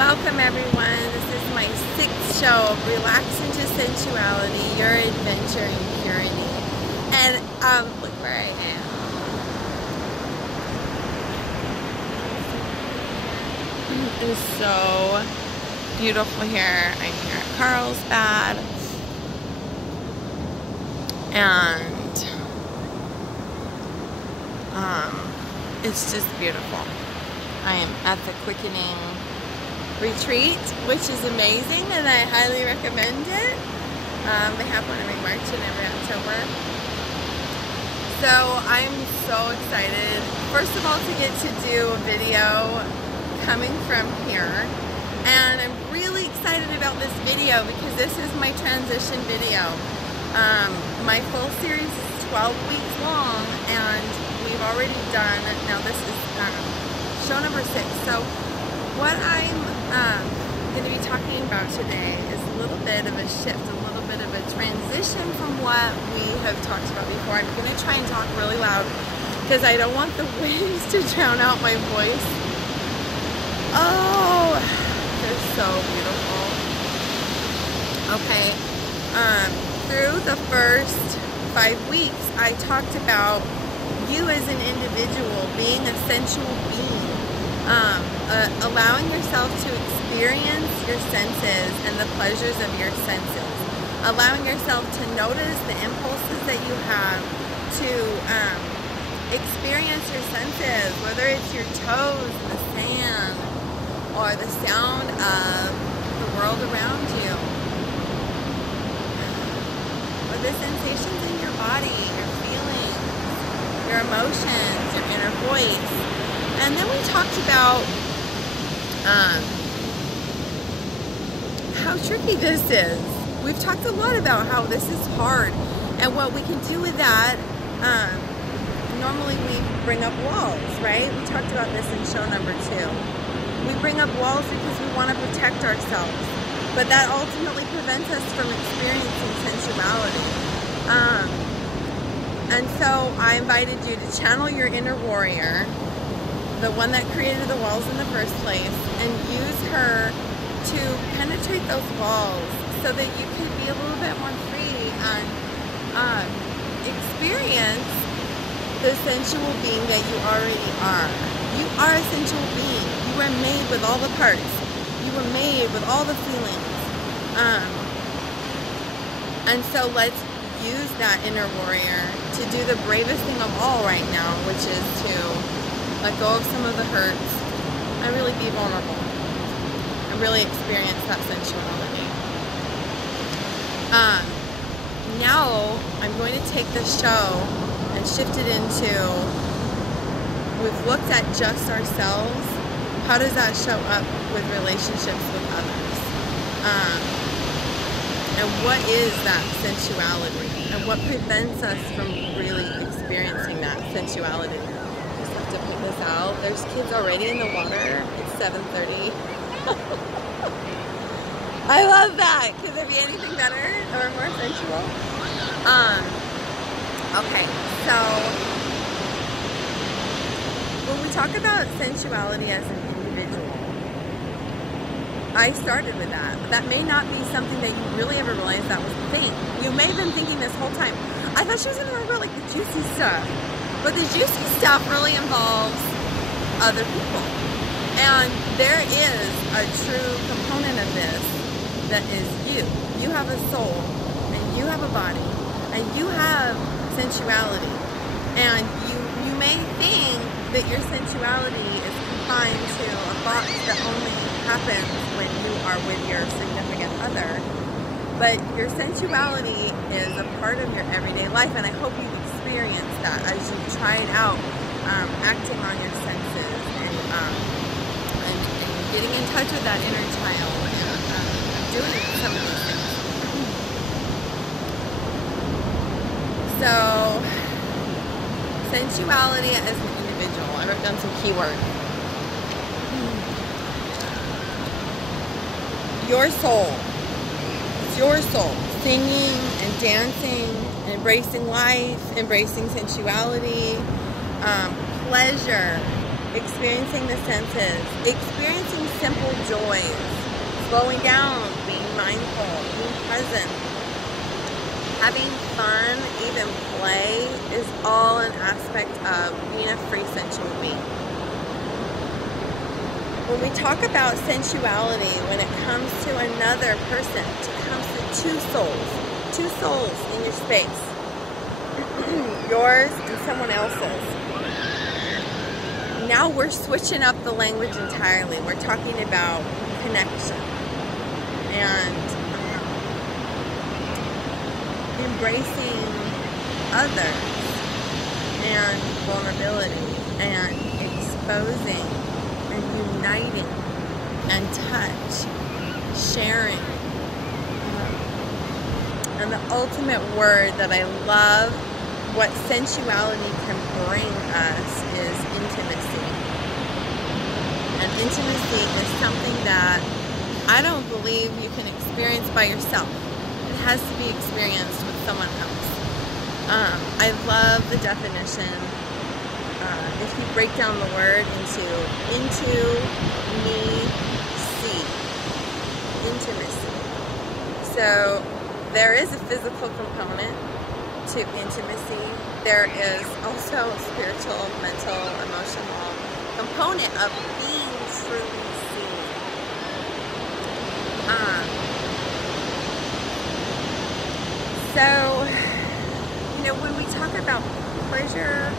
Welcome everyone. This is my 6th show of Relax into Sensuality, Your Adventure in Purity. And look where I am. It is so beautiful here. I'm here at Carlsbad. And it's just beautiful. I am at the Quickening Retreat, which is amazing, and I highly recommend it. They have one every March and every October. So I'm so excited, first of all, to get to do a video coming from here. And I'm really excited about this video because this is my transition video. My full series is 12 weeks long, and we've already done, now this is show number 6. So what I'm going to be talking about today is a little bit of a shift, a little bit of a transition from what we have talked about before. I'm going to try and talk really loud because I don't want the winds to drown out my voice. Oh, they're so beautiful. Okay, through the first 5 weeks, I talked about you as an individual being a sensual being. Allowing yourself to experience your senses and the pleasures of your senses. Allowing yourself to notice the impulses that you have, to experience your senses, whether it's your toes in the sand or the sound of the world around you, or the sensations in your body, your feelings, your emotions, your inner voice. And then we talked about how tricky this is. We've talked a lot about how this is hard and what we can do with that. Normally we bring up walls, right? We talked about this in show number 2. We bring up walls because we want to protect ourselves, but that ultimately prevents us from experiencing sensuality. And so I invited you to channel your inner warrior, the one that created the walls in the first place, and use her to penetrate those walls so that you can be a little bit more free and experience the sensual being that you already are. You are a sensual being. You were made with all the parts. You were made with all the feelings. And so let's use that inner warrior to do the bravest thing of all right now, which is to let go of some of the hurts and really be vulnerable and really experience that sensuality. Now I'm going to take this show and shift it into, we've looked at just ourselves. How does that show up with relationships with others? And what is that sensuality? And what prevents us from really experiencing that sensuality? To put this out. There's kids already in the water. It's 7:30. I love that. Could there be anything better or more sensual? Okay, so when we talk about sensuality as an individual, I started with that. That may not be something that you really ever realized that was the thing. You may have been thinking this whole time, I thought she was going to talk about like the juicy stuff. But the juicy stuff really involves other people. And there is a true component of this that is you. You have a soul, and you have a body, and you have sensuality. And you may think that your sensuality is confined to a box that only happens when you are with your significant other. But your sensuality is a part of your everyday life, and I hope you experience that as you try it out, acting on your senses and getting in touch with that inner child and doing some of these things. So, sensuality as an individual. I wrote down some keywords. Your soul. It's your soul. Singing and dancing, embracing life, embracing sensuality, pleasure, experiencing the senses, experiencing simple joys, slowing down, being mindful, being present, having fun, even play is all an aspect of being a free sensual being. When we talk about sensuality, when it comes to another person, it comes to two souls in your space, yours and someone else's. Now we're switching up the language entirely. We're talking about connection and embracing others and vulnerability and exposing and uniting and touch, sharing. And the ultimate word that I love, what sensuality can bring us, is intimacy. And intimacy is something that I don't believe you can experience by yourself. It has to be experienced with someone else. I love the definition. If you break down the word into me, see, intimacy. So there is a physical component to intimacy. There is also a spiritual, mental, emotional component of being truly seen. So, you know, when we talk about pleasure,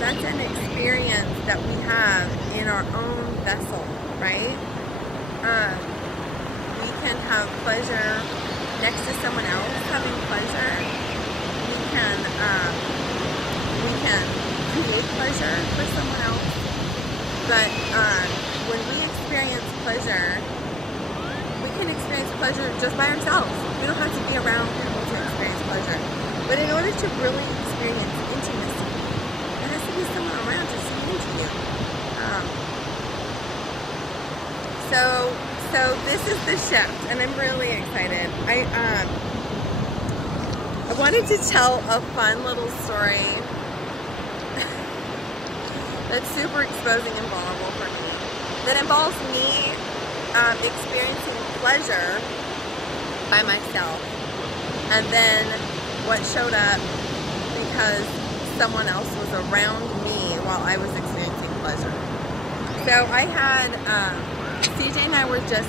that's an experience that we have in our own vessel, right? We can have pleasure next to someone else having pleasure. We can create pleasure for someone else. But when we experience pleasure, we can experience pleasure just by ourselves. We don't have to be around people to experience pleasure. But in order to really experience intimacy, there has to be someone around to see into you. So this is the shift, and I'm really excited. I wanted to tell a fun little story that's super exposing and vulnerable for me, that involves me experiencing pleasure by myself, and then what showed up because someone else was around me while I was experiencing pleasure. So I had CJ and I were just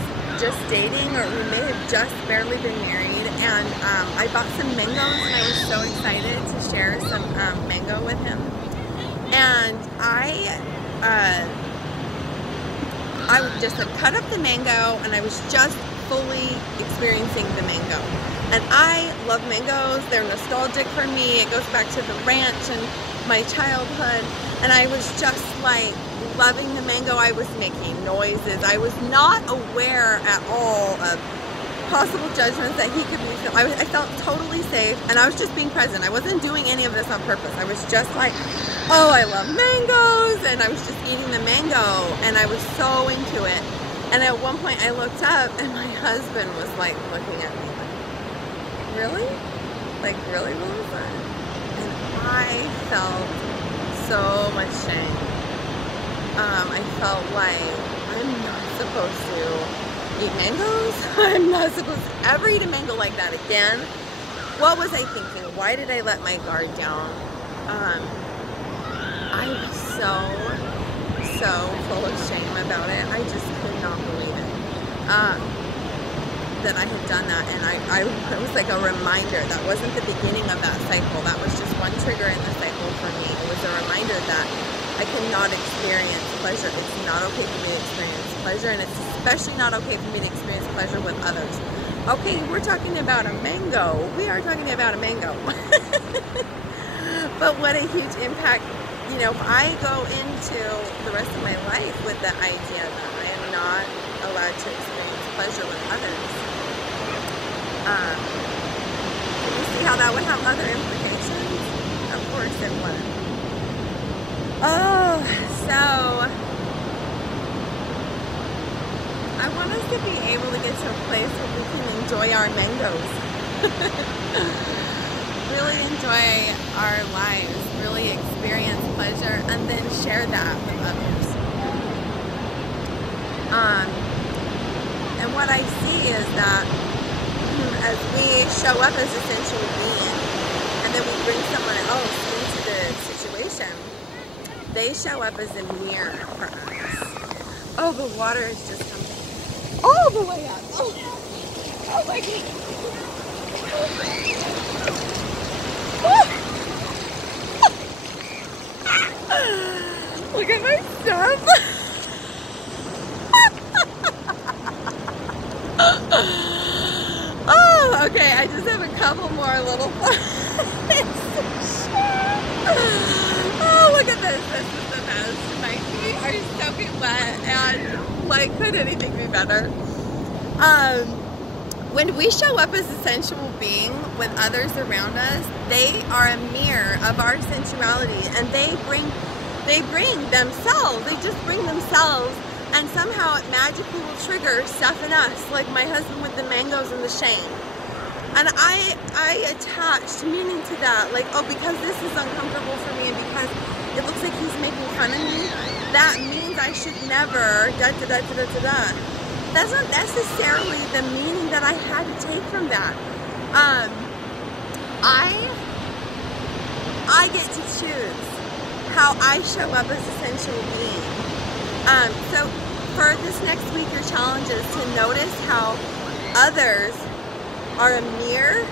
dating, or we may have just barely been married, and I bought some mangoes, and I was so excited to share some mango with him. And I just had cut up the mango, and I was just fully experiencing the mango. And I love mangoes. They're nostalgic for me. It goes back to the ranch and my childhood. And I was just like loving the mango. I was making noises. I was not aware at all of possible judgments that he could be. I felt totally safe, and I was just being present. I wasn't doing any of this on purpose. I was just like, oh, I love mangoes, and I was just eating the mango, and I was so into it. And at one point I looked up, and my husband was like looking at me like, really? Like, really, Melissa? And I felt so much shame. I felt like I'm not supposed to eat mangoes. I'm not supposed to ever eat a mango like that again. What was I thinking? Why did I let my guard down? I was so full of shame about it. I just could not believe it. That I had done that, and it was like a reminder. That wasn't the beginning of that cycle. That was just one trigger in the cycle for me. It was a reminder that I cannot experience pleasure. It's not okay for me to experience pleasure, and it's especially not okay for me to experience pleasure with others. Okay, we're talking about a mango. We are talking about a mango. But what a huge impact. You know, if I go into the rest of my life with the idea that I am not allowed to experience pleasure with others, can you see how that would have other implications? Of course it would. Oh, so I want us to be able to get to a place where we can enjoy our mangoes. Really enjoy our lives. really experience pleasure and then share that with others. And what I see is that as we show up as a sensual being and then we bring someone else into the situation, they show up as a mirror for us. Oh, the water is just coming all the way up. Oh my goodness. Look at my stuff. Oh, okay, I just have a couple more little oh, look at this. This is the best. My feet are soaking wet, and like, could anything be better? When we show up as a sensual being with others around us, they are a mirror of our sensuality, and they bring themselves. They just bring themselves, and somehow it magically will trigger stuff in us, like my husband with the mangoes and the shame. And I attached meaning to that, like, oh, because this is uncomfortable for me, and because it looks like he's making fun of me, that means I should never da-da-da-da-da-da. That's not necessarily the meaning that I had to take from that. I get to choose how I show up as a sensual being. So for this next week, your challenge is to notice how others are a mirror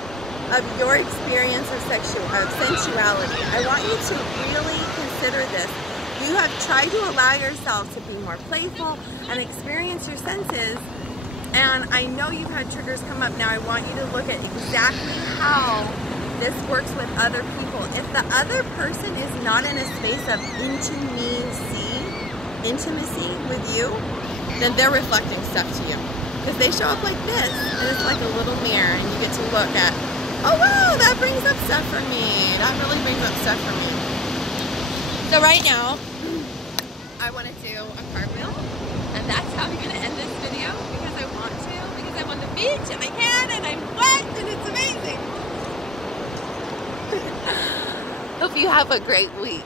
of your experience of sensuality. I want you to really consider this. You have tried to allow yourself to be more playful and experience your senses, and I know you've had triggers come up. Now I want you to look at exactly how this works with other people. If the other person is not in a space of intimacy with you, then they're reflecting stuff to you. Because they show up like this, and it's like a little mirror, and you get to look at, oh wow, that brings up stuff for me. That really brings up stuff for me. So right now, I want to do a cartwheel, and that's how I'm going to end this video, because I want to, because I'm on the beach, and I can, and I'm wet, and it's amazing. Hope you have a great week.